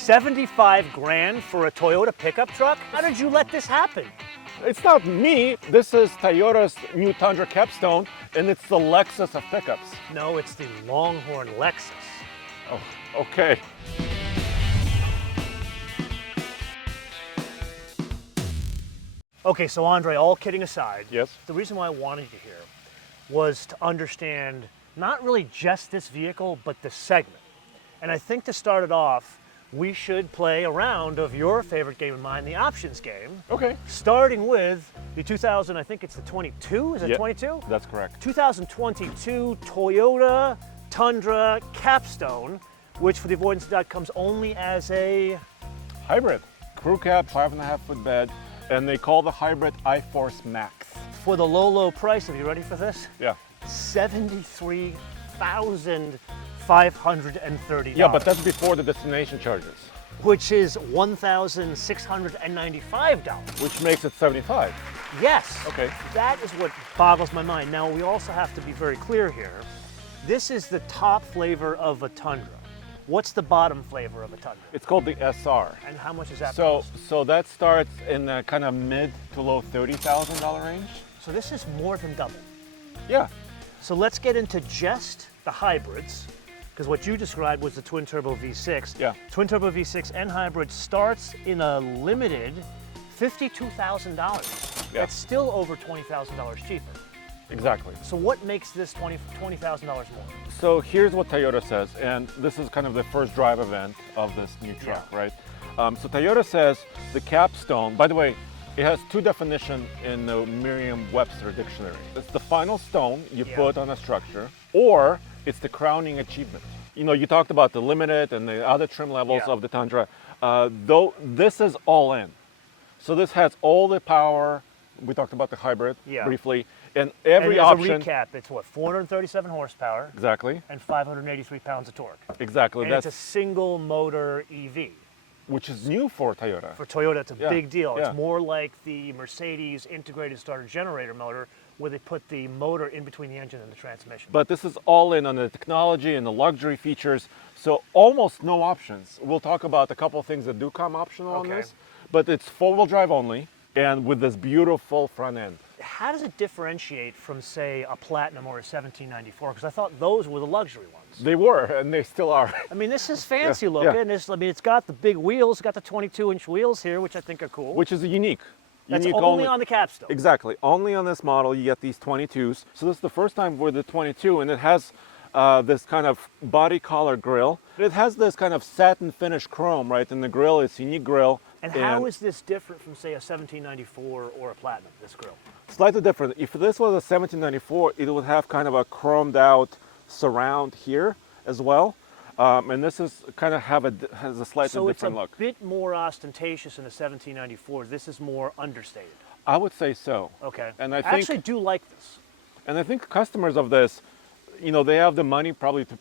75 grand for a Toyota pickup truck? How did you let this happen? It's not me. This is Toyota's new Tundra Capstone, and it's the Lexus of pickups. No, it's the Longhorn Lexus. Oh, okay. Okay, so Andre, all kidding aside, Yes. the reason why I wanted you here was to understand not really just this vehicle, but the segment. And I think to start it off, we should play a round of your favorite game of mine, the options game. Okay. Starting with the 2000, I think it's the 22, is it 22? That's correct. 2022 Toyota Tundra Capstone, which for the avoidance of doubt comes only as a... Hybrid. Crew cab, 5.5 foot bed, and they call the hybrid iForce Max. For the low, low price, are you ready for this? Yeah. $73,530. Yeah, but that's before the destination charges, which is $1,695. which makes it 75. Yes. Okay. That is what boggles my mind. Now, we also have to be very clear here. This is the top flavor of a Tundra. What's the bottom flavor of a Tundra? It's called the SR. And how much is that? So that starts in the kind of mid to low $30,000 range. So this is more than double. Yeah. So let's get into just the hybrids, because what you described was the twin turbo V6. Yeah. Twin turbo V6 and hybrid starts in a limited $52,000. Yeah. That's still over $20,000 cheaper. Exactly. So what makes this $20,000 more? So here's what Toyota says, and this is kind of the first drive event of this new truck, right? So Toyota says the Capstone, by the way, it has two definitions in the Merriam-Webster dictionary. It's the final stone you put on a structure, or it's the crowning achievement. You know, you talked about the Limited and the other trim levels of the Tundra. Though this is all in. So this has all the power. We talked about the hybrid briefly. And every and option. As a recap, it's what, 437 horsepower. Exactly. And 583 pounds of torque. Exactly. And it's a single motor EV. Which is new for Toyota. For Toyota, it's a big deal. Yeah. It's more like the Mercedes integrated starter generator motor, where they put the motor in between the engine and the transmission. But this is all in on the technology and the luxury features, so almost no options. We'll talk about a couple of things that do come optional on this, but it's four-wheel drive only, and with this beautiful front end. How does it differentiate from, say, a Platinum or a 1794? Because I thought those were the luxury ones. They were, and they still are. I mean, this is fancy looking. It's got the big wheels. It's got the 22-inch wheels here, which I think are cool. Which is unique. That's only on the Capstone. Exactly. Only on this model you get these 22s. So this is the first time with the 22, and it has this kind of body color grille. It has this kind of satin finish chrome, right? In the grille, it's a unique grille. And how is this different from, say, a 1794 or a Platinum, this grille? Slightly different. If this was a 1794, it would have kind of a chromed out surround here as well. And this is kind of has a slightly different look. So it's a bit more ostentatious in the 1794. This is more understated. I would say so. Okay. And I actually do like this. And I think customers of this, you know, they have the money probably to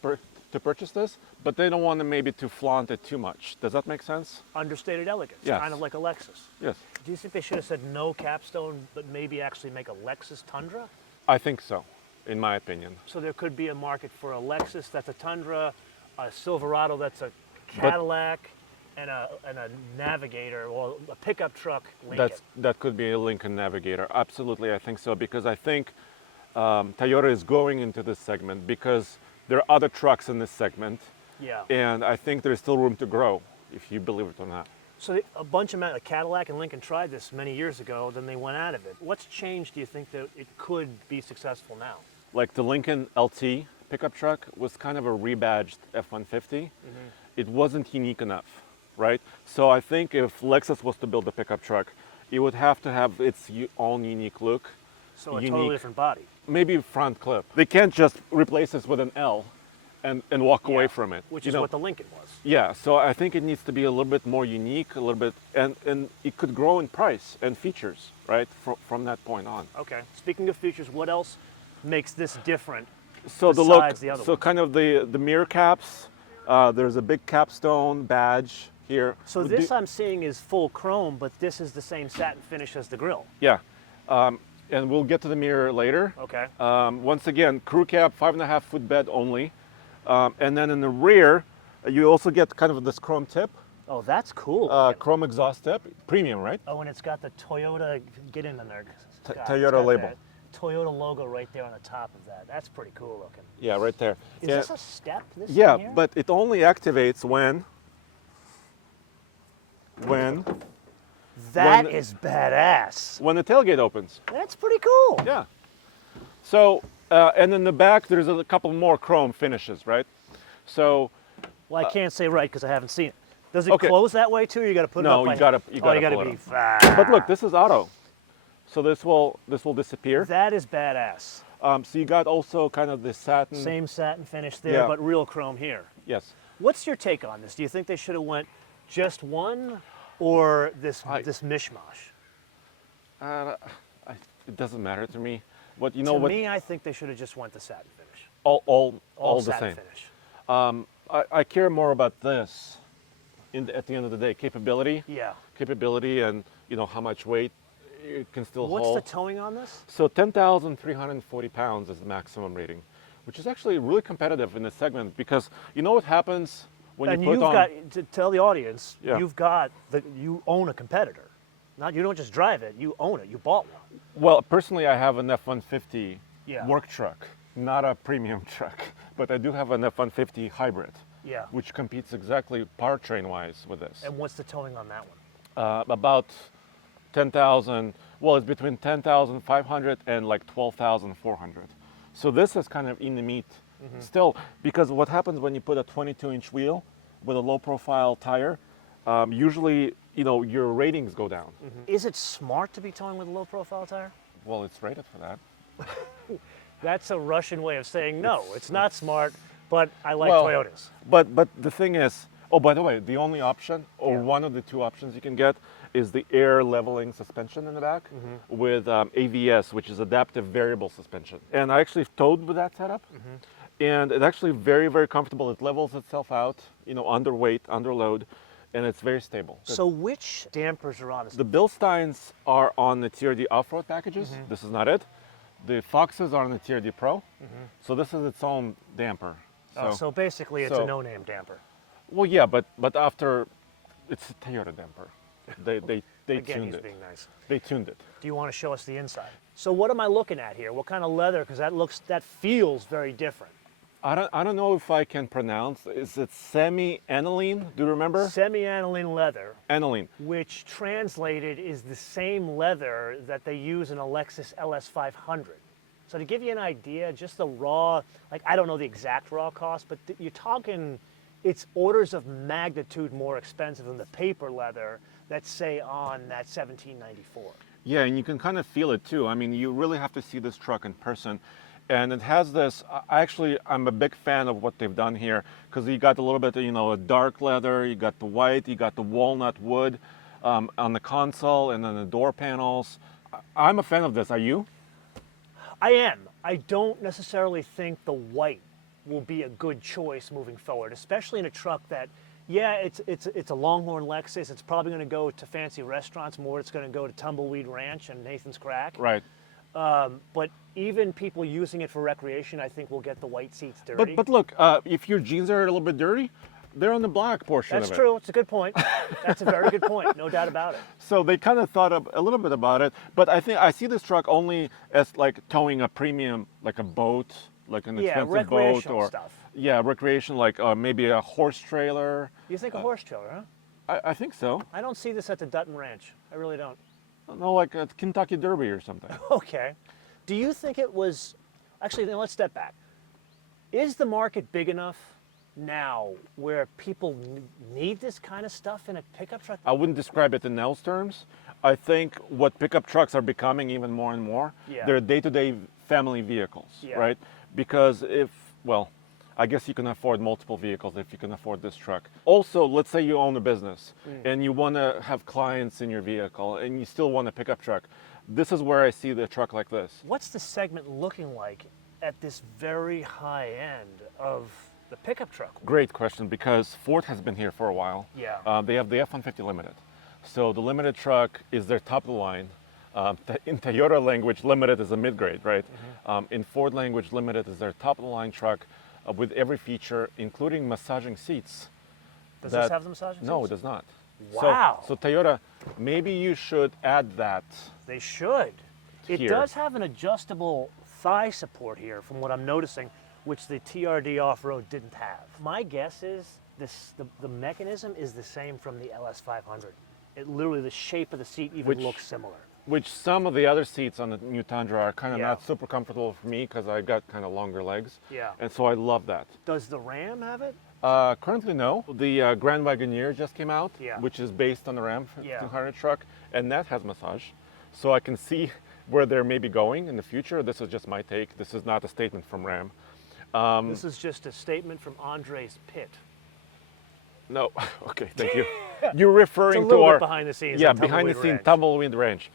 purchase this, but they don't want to maybe to flaunt it too much. Does that make sense? Understated elegance, Yes. kind of like a Lexus. Yes. Do you think they should have said no Capstone, but maybe actually make a Lexus Tundra? I think so, in my opinion. So there could be a market for a Lexus that's a Tundra, a Silverado that's a Cadillac, and a Navigator, or a pickup truck Lincoln. That could be a Lincoln Navigator. Absolutely, I think so, because I think Toyota is going into this segment because there are other trucks in this segment. Yeah. And I think there's still room to grow, if you believe it or not. So a bunch of like Cadillac and Lincoln tried this many years ago, then they went out of it. What's changed, do you think, that it could be successful now? Like the Lincoln LT pickup truck was kind of a rebadged F-150. It wasn't unique enough, right? So I think if Lexus was to build a pickup truck, it would have to have its own unique look. So a totally different body. Maybe front clip. They can't just replace this with an L and walk away from it. Which is what the Lincoln was. Yeah, so I think it needs to be a little bit more unique, a little bit, and it could grow in price and features, right, from that point on. Okay. Speaking of features, what else makes this different so besides the other so ones? Kind of the mirror caps, there's a big capstone badge here. So this I'm seeing is full chrome, but this is the same satin finish as the grille. Yeah, and we'll get to the mirror later. Okay. Once again, crew cab, 5.5 foot bed only. And then in the rear, you also get kind of this chrome tip Oh, that's cool. Chrome exhaust tip, premium, right? Oh, and it's got the Toyota, get in there. Scott, it's Toyota got label. that Toyota logo right there on the top of that. That's pretty cool looking. Yeah, right there. Is Yeah. this a step? This Yeah, thing here? but it only activates when That when- is badass. the tailgate opens. That's pretty cool. Yeah. So, and in the back, there's a couple more chrome finishes, right? So, Well, I can't say right because I haven't seen it. Does it Okay. close that way too? Or you got to put it No, up. you gotta you pull gotta it be. but look, this is auto. So this will disappear. That is badass. So you got also kind of the satin. Same satin finish there, Yeah. but real chrome here. Yes. What's your take on this? Do you think they should have went just one, or this mishmash? It doesn't matter to me. But you To know what? me, I think they should have just went the satin finish. All the satin same. finish. I care more about this. At the end of the day, capability. Yeah. Capability, and you know how much weight it can still What's hold. the towing on this? So 10,340 pounds is the maximum rating, which is actually really competitive in this segment because you know what happens when And you put you've on. got to tell the audience, Yeah. you own a competitor. Not you don't just drive it, you own it. You bought one. Well, personally, I have an F-150 Yeah. work truck, not a premium truck, but I do have an F-150 hybrid, Yeah. which competes exactly powertrain-wise with this. And what's the towing on that one? About 10,000. Well, it's between 10,500 and like 12,400. So this is kind of in the meat still, because what happens when you put a 22-inch wheel with a low-profile tire, usually your ratings go down. Is it smart to be towing with a low profile tire? Well, it's rated for that. That's a Russian way of saying no, it's not smart, but I like Well, Toyotas. But the thing is, oh, by the way, the only option, or Yeah. one of the two options you can get, is the air leveling suspension in the back with AVS, which is adaptive variable suspension. And I actually towed with that setup, and it's actually very, very comfortable. It levels itself out, under weight, under load, and it's very stable. So which dampers are on this? The Bilsteins are on the TRD off-road packages. This is not it. The Foxes are on the TRD Pro. So this is its own damper. So basically it's a so- no-name damper. Well, yeah, but after, it's a Toyota damper. They Again, tuned he's it. being nice. They tuned it. Do you want to show us the inside? So what am I looking at here? What kind of leather? Because that feels very different. I don't know if I can pronounce. Is it semi-aniline? Do you remember? Semi-aniline leather, Aniline. which translated is the same leather that they use in a Lexus LS500. So to give you an idea, just the raw, I don't know the exact raw cost, but you're talking, it's orders of magnitude more expensive than the paper leather that's, say, on that 1794. Yeah, and you can kind of feel it too. I mean, you really have to see this truck in person. And it has this, I'm a big fan of what they've done here because you got a little bit, a dark leather, you got the white, you got the walnut wood on the console and then the door panels. I'm a fan of this. Are you? I am. I don't necessarily think the white will be a good choice moving forward, especially in a truck that, yeah, it's a Longhorn Lexus. It's probably going to go to fancy restaurants more. It's going to go to Tumbleweed Ranch and Nathan's Crack. Right. But even people using it for recreation, I think will get the white seats dirty. But look, if your jeans are a little bit dirty, they're on the black portion That's of it. true. It's a good point. That's a very good point. No doubt about it. So they kind of thought a little bit about it, but I think I see this truck only as like towing a premium, like a boat, like an expensive boat, recreational or stuff. yeah, recreation, like maybe a horse trailer. You think a horse trailer, huh? I think so. I don't see this at the Dutton Ranch. I really don't. No, like a Kentucky Derby or something. Okay. Do you think it was, actually, then let's step back. Is the market big enough now where people need this kind of stuff in a pickup truck? I wouldn't describe it in those terms. I think what pickup trucks are becoming even more and more, Yeah. they're day-to-day family vehicles, Yeah. right? Because I guess you can afford multiple vehicles if you can afford this truck. Also, let's say you own a business and you want to have clients in your vehicle and you still want a pickup truck. This is where I see the truck like this. What's the segment looking like at this very high end of the pickup truck? Great question, because Ford has been here for a while. Yeah. They have the F-150 Limited. So the Limited truck is their top of the line. In Toyota language, Limited is a mid-grade, right? In Ford language, Limited is their top of the line truck with every feature, including massaging seats. Does this have the massaging No, it seats? does not. Wow. So Toyota, maybe you should add that. They should. It Here. does have an adjustable thigh support here, from what I'm noticing, which the TRD Off-Road didn't have. My guess is the mechanism is the same from the LS500. It literally, the shape of the seat even looks similar. Which some of the other seats on the new Tundra are kind of Yeah. not super comfortable for me because I've got kind of longer legs. Yeah. And so I love that. Does the Ram have it? Currently, no. The Grand Wagoneer just came out, Yeah. which is based on the Ram Yeah. 200 truck, and that has massage. So I can see where they're maybe going in the future. This is just my take. This is not a statement from Ram. This is just a statement from Andre's pit. No, okay, thank you. You're referring It's a to little our bit behind the scenes. yeah, on behind the Tumbleweed scene Ranch. tumbleweed range.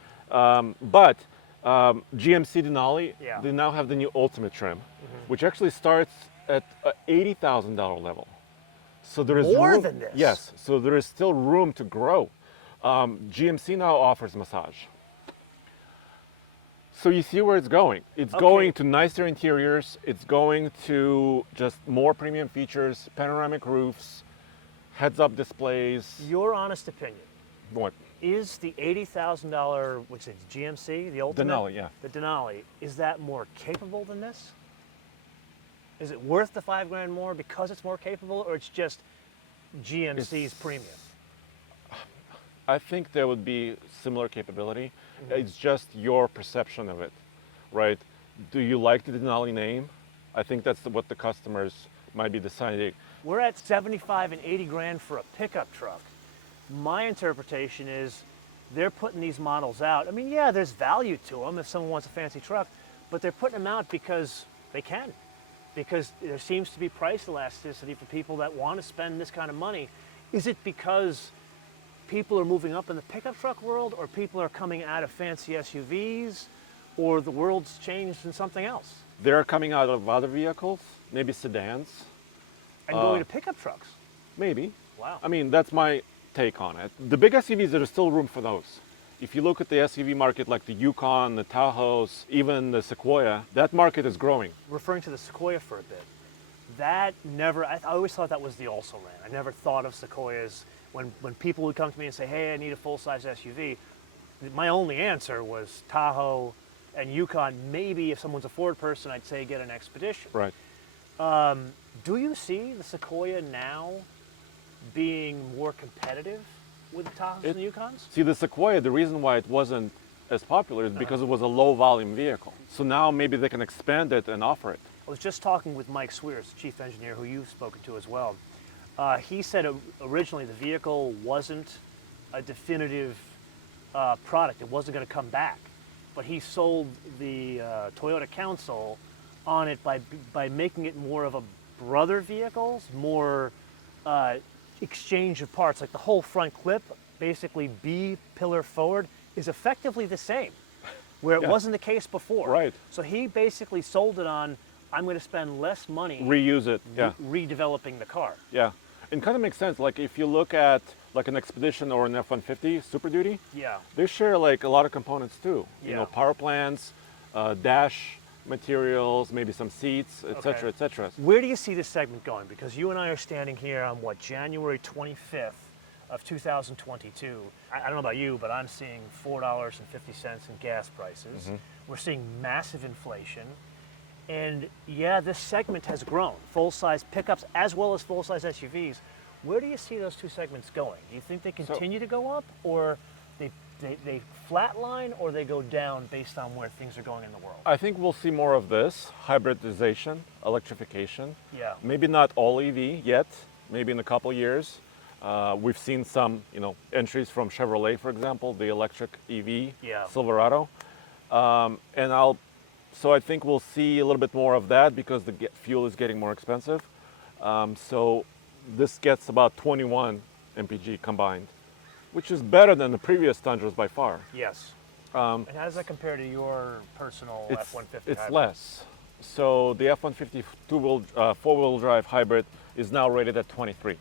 But GMC Denali, Yeah. they now have the new Ultimate trim, which actually starts at $80,000 level. So there is More room, than this? Yes, so there is still room to grow. GMC now offers massage. So you see where it's going. It's going to nicer interiors. It's going to just more premium features, panoramic roofs, heads-up displays. Your honest opinion, What? is the $80,000, which is GMC, the Ultimate? Denali, yeah. The Denali, is that more capable than this? Is it worth the $5 grand more because it's more capable, or it's just GMC's premium? I think there would be similar capability. It's just your perception of it, right? Do you like the Denali name? I think that's what the customers might be deciding. We're at 75 and 80 grand for a pickup truck. My interpretation is they're putting these models out. I mean, yeah, there's value to them if someone wants a fancy truck, but they're putting them out because they can. Because there seems to be price elasticity for people that want to spend this kind of money. Is it because people are moving up in the pickup truck world, or people are coming out of fancy SUVs, or the world's changed in something else? They're coming out of other vehicles, maybe sedans, And going to pickup trucks? maybe. Wow. I mean, that's my take on it. The big SUVs, there's still room for those. If you look at the SUV market like the Yukon, the Tahoes, even the Sequoia, that market is growing. Referring to the Sequoia for a bit, that never, I always thought that was the also-ran. I never thought of Sequoias. When people would come to me and say, hey, I need a full-size SUV, my only answer was Tahoe and Yukon. Maybe if someone's a Ford person, I'd say get an Expedition. Right. Do you see the Sequoia now being more competitive with the Tahoes and the Yukons? See, the Sequoia, the reason why it wasn't as popular is because it was a low volume vehicle. So now maybe they can expand it and offer it. I was just talking with Mike Swears, the chief engineer, who you've spoken to as well. He said originally the vehicle wasn't a definitive product. It wasn't going to come back. But he sold the Toyota Council on it by making it more of a brother vehicles, more exchange of parts. Like the whole front clip, basically B pillar forward, is effectively the same, where it wasn't the case before. Right. So he basically sold it on, I'm going to spend less money Reuse it, yeah. redeveloping the car. Yeah. It kind of makes sense. Like if you look at like an Expedition or an F-150 Super Duty, Yeah. they share like a lot of components too. You Yeah. know, power plants, dash materials, maybe some seats, etc., Okay. etc. Where do you see this segment going? Because you and I are standing here on January 25th of 2022. I don't know about you, but I'm seeing $4.50 in gas prices. We're seeing massive inflation. And yeah, this segment has grown. Full-size pickups as well as full-size SUVs. Where do you see those two segments going? Do you think they continue to go up, or they flatline, or they go down based on where things are going in the world? I think we'll see more of this hybridization, electrification. Yeah. Maybe not all EV yet. Maybe in a couple years. We've seen some, entries from Chevrolet, for example, the electric EV Yeah. Silverado. So I think we'll see a little bit more of that because the fuel is getting more expensive. So this gets about 21 mpg combined, which is better than the previous Tundras by far. Yes. And how does that compare to your personal F-150 It's hybrid? less. So the F-150 four-wheel drive hybrid is now rated at 23.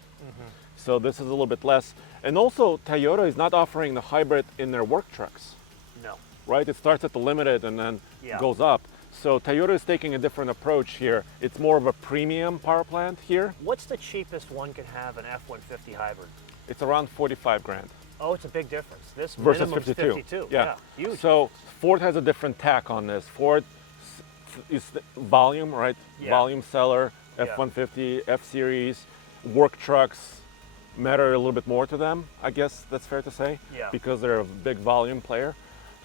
So this is a little bit less. And also Toyota is not offering the hybrid in their work trucks, No. right? It starts at the Limited and then Yeah. goes up. So Toyota is taking a different approach here. It's more of a premium power plant here. What's the cheapest one can have an F-150 hybrid? It's around 45 grand. Oh, it's a big difference. This Versus minimum's 52. Yeah, huge. So Ford has a different tack on this. Ford is the volume, right? Yeah. Volume seller, Yeah. F-150, F-Series, work trucks matter a little bit more to them, I guess that's fair to say, Yeah. because they're a big volume player.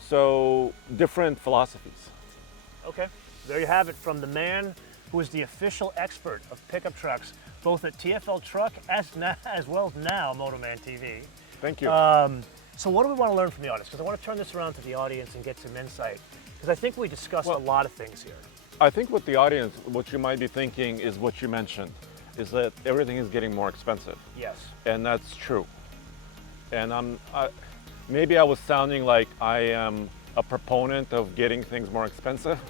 So different philosophies. Okay, there you have it from the man who is the official expert of pickup trucks, both at TFL Truck as well as now MotoManTV. Thank you. So what do we want to learn from the audience? Because I want to turn this around to the audience and get some insight. Because I think we discussed a lot of things here. I think with the audience, what you might be thinking is what you mentioned, is that everything is getting more expensive. Yes. And that's true. And maybe I was sounding like I am a proponent of getting things more expensive,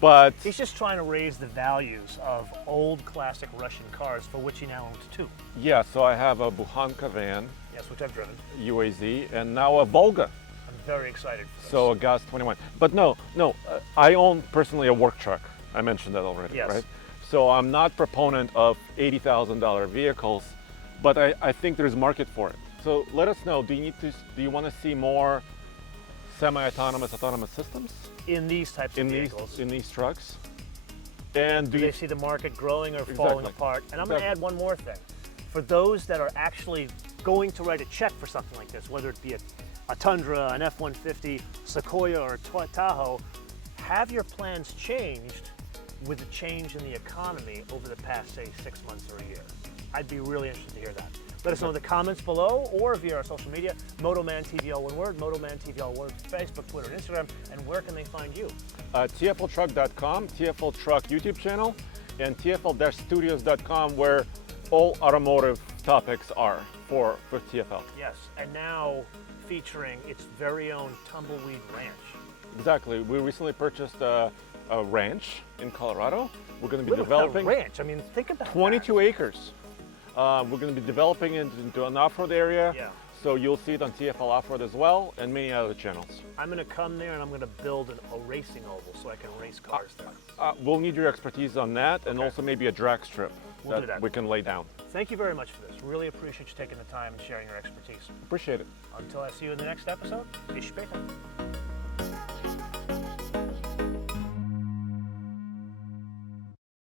but He's just trying to raise the values of old classic Russian cars, for which he now owns two. yeah, so I have a Buhanka van, Yes, which I've driven. UAZ, and now a Volga, I'm very excited for this. so a Gas 21. But no, I own personally a work truck. I mentioned that already, Yes. right? So I'm not proponent of $80,000 vehicles, but I think there's market for it. So let us know, do you want to see more semi-autonomous, autonomous systems in these types of vehicles, in these trucks? And do they see the market growing or falling Exactly. apart? And I'm going to add one more thing. For those that are actually going to write a check for something like this, whether it be a Tundra, an F-150, Sequoia, or a Tahoe, have your plans changed with the change in the economy over the past, say, 6 months or a year? I'd be really interested to hear that. Let us know in the comments below or via our social media, MotoManTV, all one word, MotoManTV, all one word, Facebook, Twitter, and Instagram. And where can they find you? TFLtruck.com, TFL Truck YouTube channel, and TFL-studios.com, where all automotive topics are for TFL. Yes, and now featuring its very own Tumbleweed Ranch. Exactly. We recently purchased a ranch in Colorado. We're going to be Little developing ranch. I mean, think about 22 acres. We're going to be developing it into an off-road area. Yeah. So you'll see it on TFL Off-Road as well, and many other channels. I'm going to come there and I'm going to build a racing oval so I can race cars there. We'll need your expertise on that, and Okay. also maybe a drag strip We'll do that. we can lay down. Thank you very much for this. Really appreciate you taking the time and sharing your expertise. Appreciate it. Until I see you in the next episode, bis später.